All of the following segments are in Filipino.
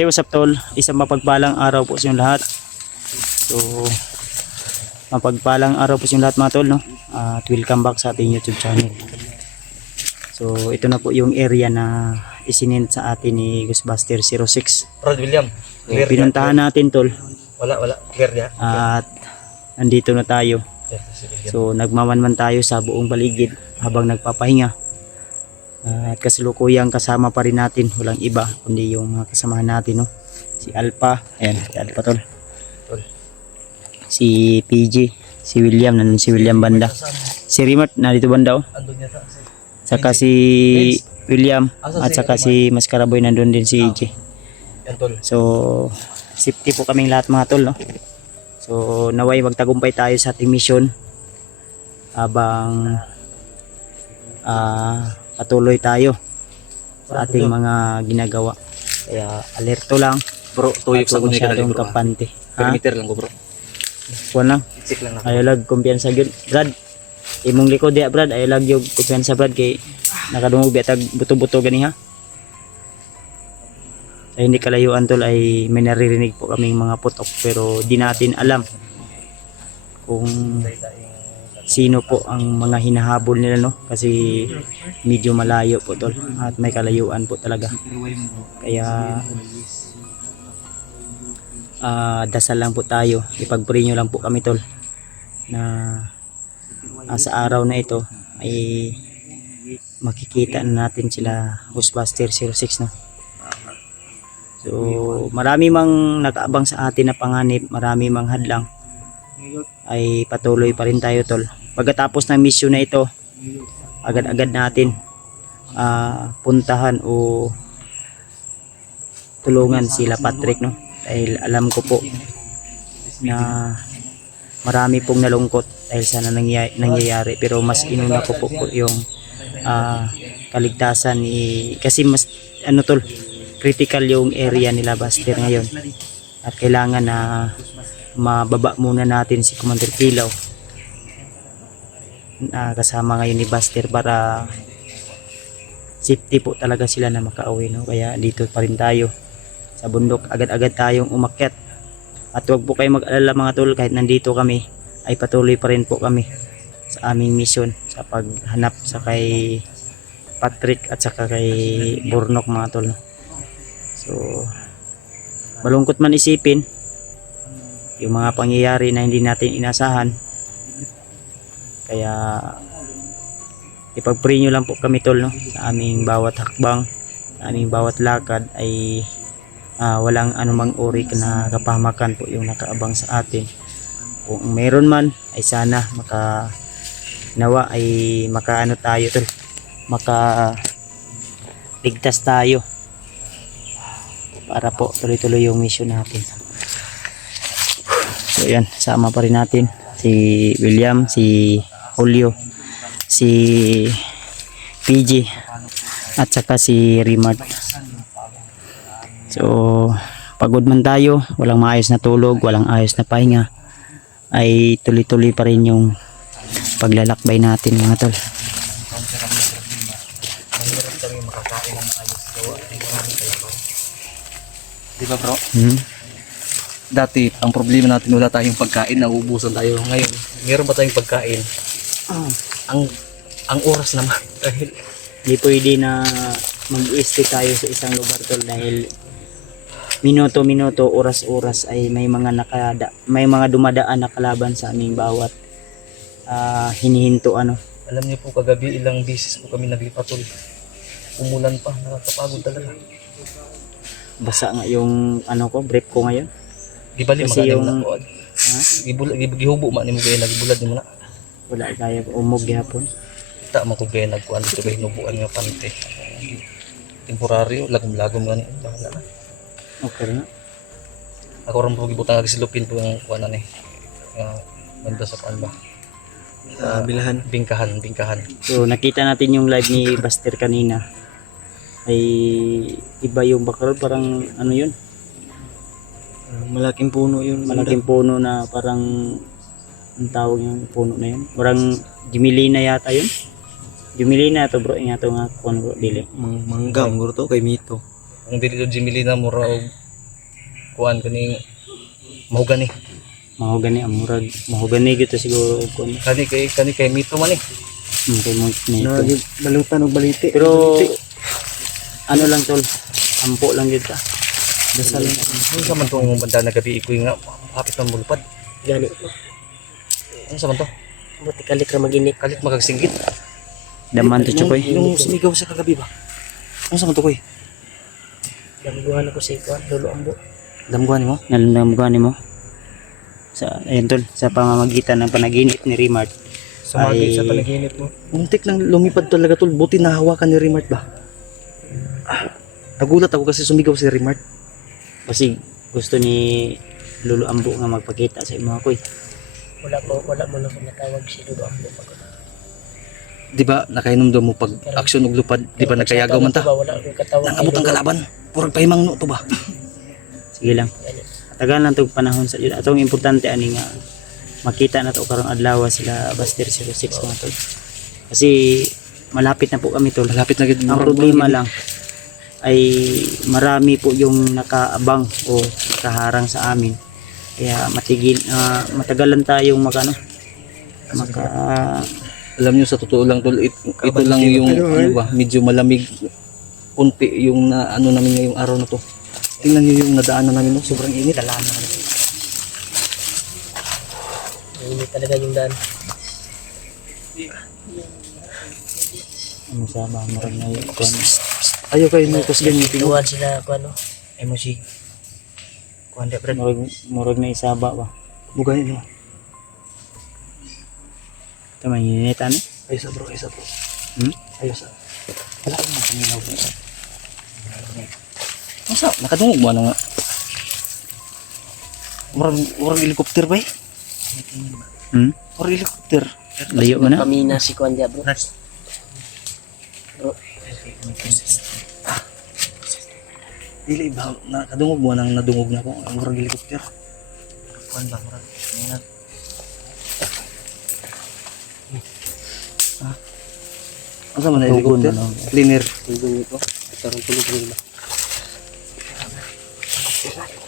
Hey, what's up tol? Isang mapagpalang araw po sa inyong lahat. So, mapagpalang araw po sa inyong lahat mga tol, no? At welcome back sa ating YouTube channel. So, ito na po yung area na isinend sa atin ni Ghostbuster 06. Brad William, So, pinuntahan natin tol. wala, clear niya. At andito na tayo. So, nagmamanman tayo sa buong paligid habang nagpapahinga. At kasalukuyang kasama pa rin natin, walang iba kundi yung mga kasamahan natin, no? Si Alpha, ayan, si Alpha tol. Si PG, si William, nandun si William banda. Si Rimat, narito banda, oh. Saka si William, at saka si Mascaraboy, nandun din si EJ. So, safety po kaming lahat mga tol, no? So, naway magtagumpay tayo sa ating mission habang patuloy tayo sa ating mga ginagawa. Kaya alerto lang, Bro, tuyok sa huwag kunin ka masyadong bro. kampante. Perimeter lang ko bro. Kuwan lang, Sik lang na. ayaw lag kumpiyansa gyud Brad. Imong likod diya Brad, ayaw lag yung kumpiyansa Brad kay nakadungog biya tag buto-buto gani ha. Ay hindi kalayuan tol ay may naririnig po kaming mga putok pero di natin alam kung sino po ang mga hinahabol nila, no? Kasi medyo malayo po tol at may kalayuan po talaga. Kaya dasal lang po tayo, ipag-pray nyo lang po kami tol na sa araw na ito ay makikita na natin sila Ghostbuster 06, no? So marami mang nakaabang sa atin na panganib, marami mang hadlang, ay patuloy pa rin tayo tol. Pagkatapos ng mission na ito, agad-agad natin puntahan o tulungan sila Patrick, no? Dahil alam ko po na marami pong nalungkot dahil sa nangyayari, pero mas inuna ko po yung kaligtasan ni, kasi mas ano tol, critical yung area nila Buster ngayon at kailangan na mababa muna natin si Commander Kilaw kasama ngayon ni Buster para safety po talaga sila na makauwi, no? Kaya dito pa rin tayo sa bundok, agad-agad tayong umakyat at huwag po kayo mag-alala mga tol, kahit nandito kami ay patuloy pa rin po kami sa aming mission sa paghanap sa kay Patrick at saka kay Burnok mga tol. So malungkot man isipin yung mga pangyayari na hindi natin inasahan, kaya ipag-pray nyo lang po kami tol, no? Sa aming bawat hakbang, sa aming bawat lakad ay walang anumang uri na kapahamakan po yung nakaabang sa atin. Kung meron man ay sana nawa ay makaano tayo tol, ligtas tayo para po tuloy-tuloy yung mission natin. So yan, sama pa rin natin si William, si Julio, si PG at saka si Rimard. So pagod man tayo, walang maayos na tulog, walang ayos na pahinga, ay tuloy-tuloy pa rin yung paglalakbay natin mga tol. Di ba bro? Dati ang problema natin, wala tayong pagkain, nauubusan tayo. Ngayon, meron ba tayong pagkain? Ang oras naman dahil Hindi pwede na mag-stay tayo sa isang lugar tol dahil minuto-minuto, oras-oras ay may mga dumadaan na kalaban sa aming bawat hinihinto, ano. alam niyo po, kagabi ilang beses po kami nagpapatol. Umulan pa, nakakapagod talaga. Basa nga yung ano ko, brief ko ngayon. Di bali Kasi magaling yung na po. Gihubo man ni mo kaya nagibulad ni mo na. wala kaya umog gihapon. Ta mo ko kaya nagkuan dito kay hinubuan nga pante. Temporaryo, lagom-lagom gani. Bahala na. Okay na. Ako rin po gibutang agsilupin po yung kuanan eh. Banda sa paan ba? Bilahan. Bingkahan. So nakita natin yung live ni Buster kanina. Ay iba yung background, parang ano yun? Malaking puno yun. Malaking puno na parang ang tawag yung puno na yun. Parang Jimilina yata yun. Jimilina to bro, nga to nga kung bro dili. Manggam guro to kay Mito. Ang dili to Jimilina mura og kuan kani mahogani. Mahogani ang murag mahogani gito siguro kun Kani kay mito man eh. kay mo nito. Balutan og baliti. Pero ano lang tol, ampo lang gid ta. Dasal Ano sa man tong banda na gabi ikoy nga hapit man mulupad. gani. Ano sa man to? Buti kalik ra maginit. Kalit magagsinggit. Daman to chokoy. Yung sumigaw sa kagabi ba? Ano sa man to koy? Damguhan ako sa ikuan, lolo ambo. Damguan mo? Nalandamugan mo sa ayun tol sa pamamagitan ng panaginip ni Rimart. Sumagi Ay- sa panaginip mo. Muntik lang lumipad talaga tol. Buti nahawakan ni Rimart ba? Nagulat ako kasi sumigaw si Rimart. Kasi gusto ni Lolo Ambo nga magpakita sa imo koy. Wala mo na ko natawag si lolo ambo pag. Di ba nakainom daw mo pag aksyon og lupad? Di ba nagkayagaw man ta? Wala akong katawag. Nangabot ang kalaban. Purag pahimang no to ba? Sige lang. Tagal lang tong panahon sa Dios. Atong importante ani nga makita na to karong adlaw sila Baster 06 mga tol. Kasi malapit na po kami tol. Malapit na gid. Ang problema lang ay marami po yung nakaabang o kaharang sa amin. Kaya matagalan tayong maka Alam niyo sa totoo lang tol, ito lang yung ano ba, medyo malamig unti yung na ano namin ngayong araw na to. Tingnan niyo yung nadaanan namin no, sobrang init. Dalaan naman. Init talaga yung daan. ano sa ba marag na yun. Ayaw kayo mo kus ganyan tingnan. Tinuan sila ko ano. Emoji. Kuan de brad. Murag na isaba ba. Mugay no. Tama yun Ayos bro, ayos bro. Hmm? Ayos. Wala akong mapaminaw bro. Masa nakadungog mo na nga. Murag helicopter ba eh? Hmm? Murag helicopter. Layo mo na. Pamina si kuan dia bro. Bro. Dili ba nakadungog mo nang nadungog na ko. Murag helicopter. Kuan ba murag. Ingat. Asa man na Tugon helicopter? na, no? Cleaner. Tulog ko. Tarong tulog nila.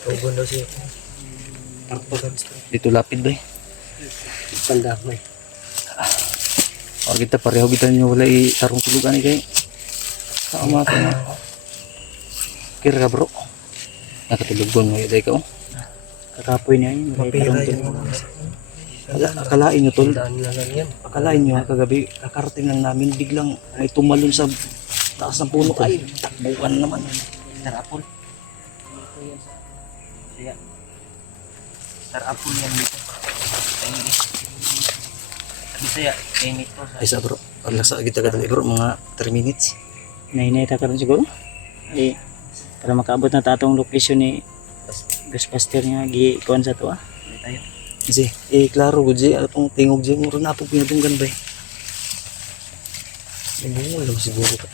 Tugon daw siya. Dito lapid ba eh? Pandamay. O kita pareho kita nyo wala tarong tulugan eh kay. Sama ka na. Kira ka bro. Nakatulugon mo yun ka oh. Kakapoy niya yun. Mapira yung Akalain nyo tol. daan lang yan. Akalain nyo kagabi kakarating lang namin biglang may tumalon sa taas ng puno. Ay takbukan naman. Tarapol. Siya. Tarapol yan dito. Bisaya, init to. Ay sa bro. Alasa kita kadali bro mga 3 minutes. Nahinay ta karon siguro. Ay para makaabot na tatong location ni Ghostbuster nga gi-kuan sa to ah. Kasi klaro gud jay atong tingog jay muro na po pinadunggan ba. Nabungo lang siguro ka.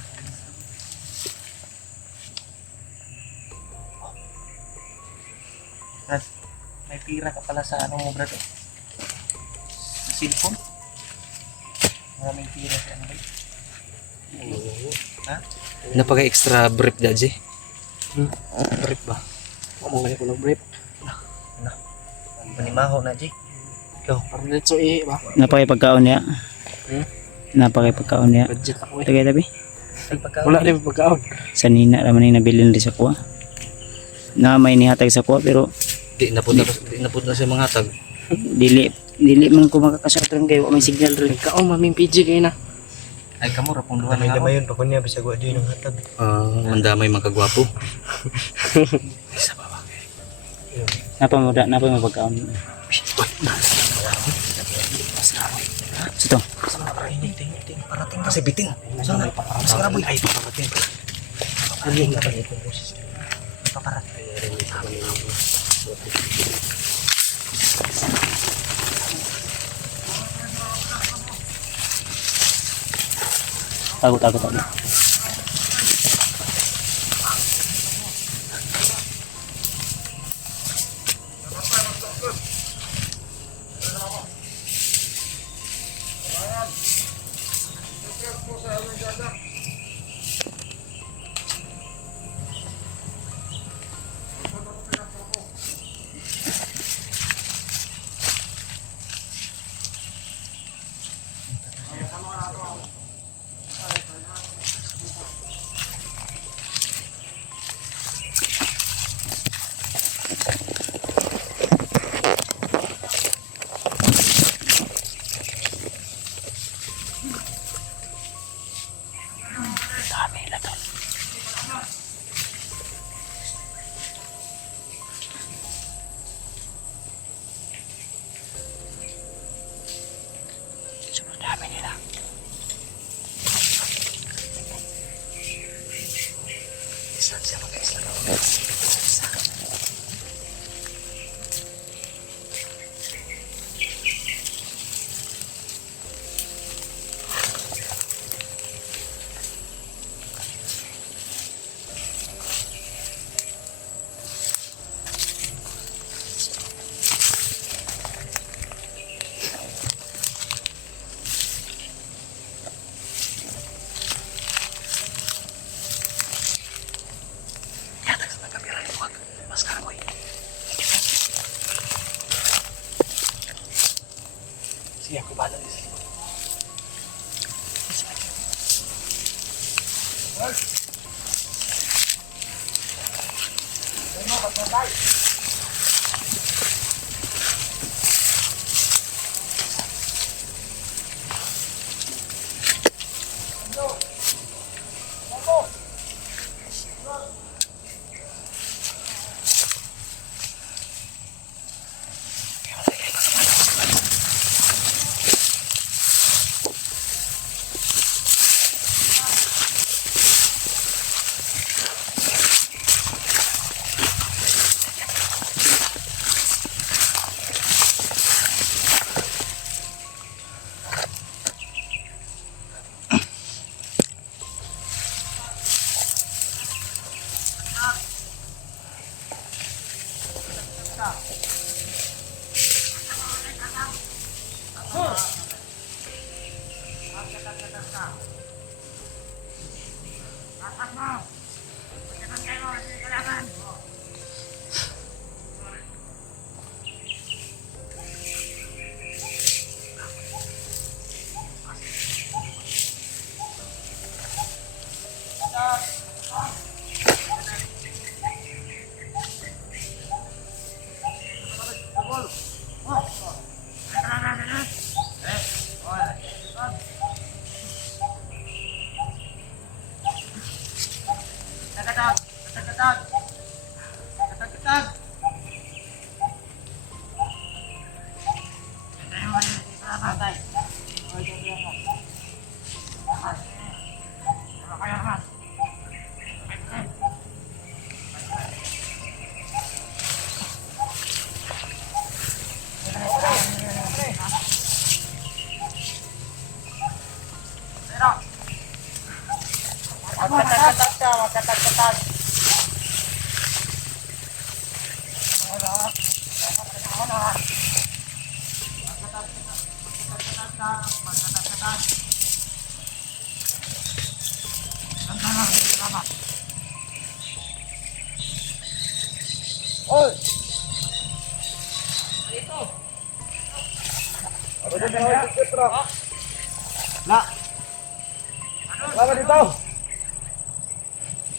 May pira ka pala sa ano mo brad. Sa cellphone. Maraming pira sa ano ba? Ha? Napaka extra brief da jay. Brief ba? Kumangay ko ng brief. Na. Manimaho na Jay. Ikaw, parang dito ba? Napakipagkaon niya. Napakipagkaon niya. Budget ako Tagay tabi. Wala din pagkaon. Sa nina raman yung nabilin rin sa kuha. Na may nihatag sa kuha pero Di na sa mga tag. dili man ko makakasatran kayo may signal rin. Kaon maming PG kayo na. Ay kamo ra pong duha May na damayon pa ko niya bisag wa din ng hatag. Mandamay magkagwapo. Napa mo pagkaon. Sito. Ting parating kasi bitin. Sana sa raboy ay parating. Ano yung kapatid ko boses. Paparating. Takot. sekarang boy. Sige, aku bahala di sini.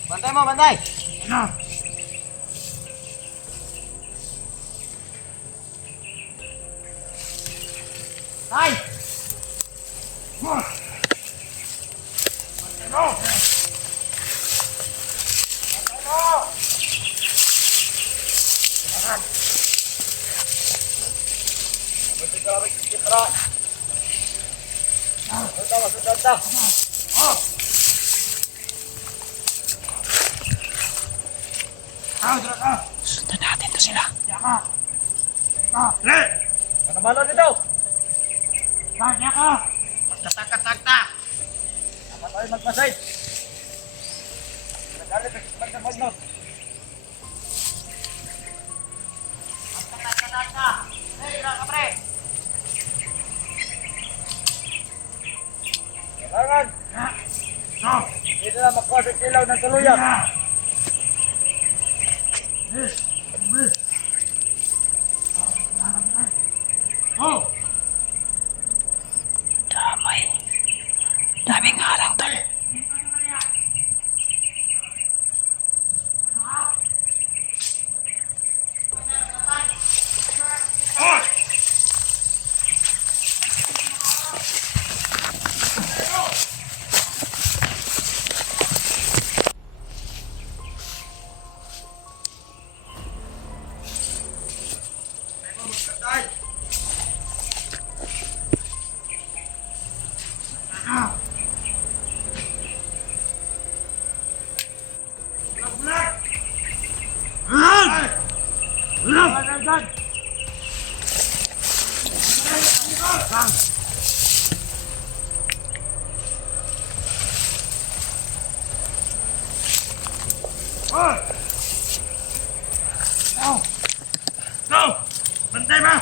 Bantai mo, bantai. Tay. Sundan natin to sila. Ano balon dito? Kaya ka. Magtatak-tak. Apa tayo magpasay? Nagalit ang pagkabag mo. Magtatak-tak. Hey, ira ka pre. Kailangan. Dito na makuha sa ilaw ng tuluyan. Oh! Damay. Daming harang tol. Bantay ba?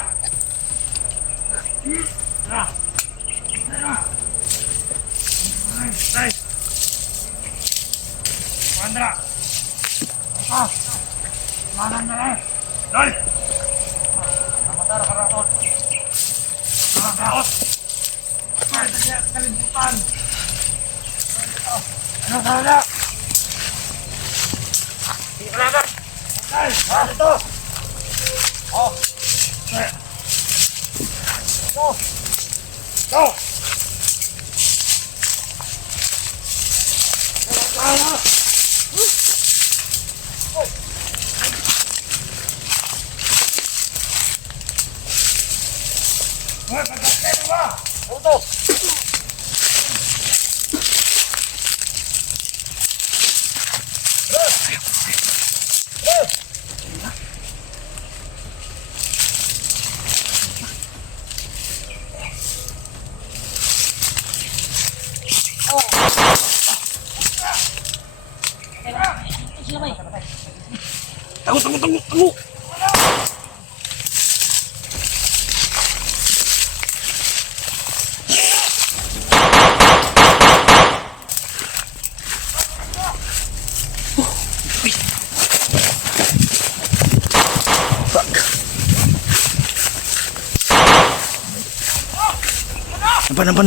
Bantay. Wandra.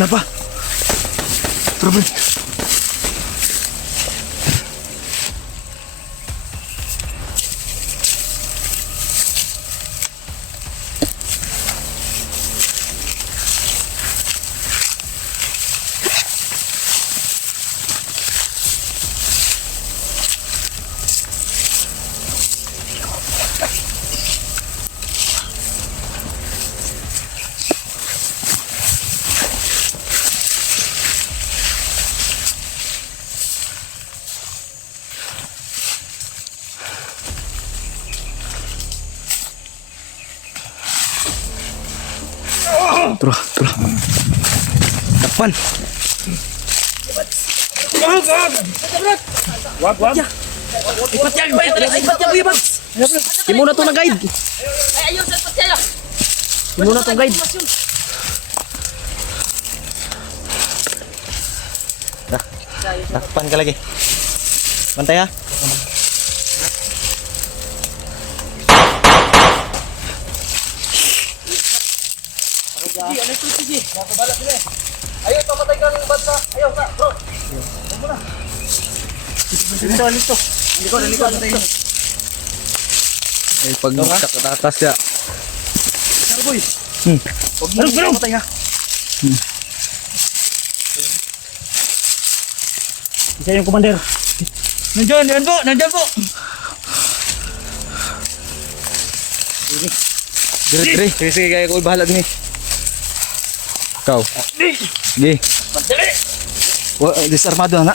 Napa. Tara, bro. Tara. Takpan. Wag. Ipat yan, Buyabag. Imo na to na guide. Ayun, sa patsaya. Imo na to guide. Takpan ka lagi. Bantay ha. Ayaw, pamatay ka ng bansa. Ayaw ka, bro. Huwag mo na. Listo. Likod. Ay, pag nakatakas siya. Sir boy. Huwag mo na pamatay ha. Isa yung commander. Nandiyan po. Sige, kaya ko bahala din eh. Ikaw. Di. Disarmado na.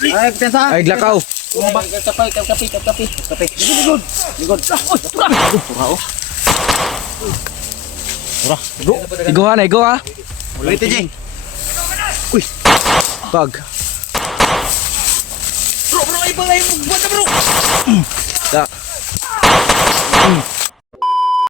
Ay, pensa. Ay, glakaw. Kapi. Likod. Igo ha. Ulit Jing. Pag. Bro, iba nga yung buwan na bro. Da.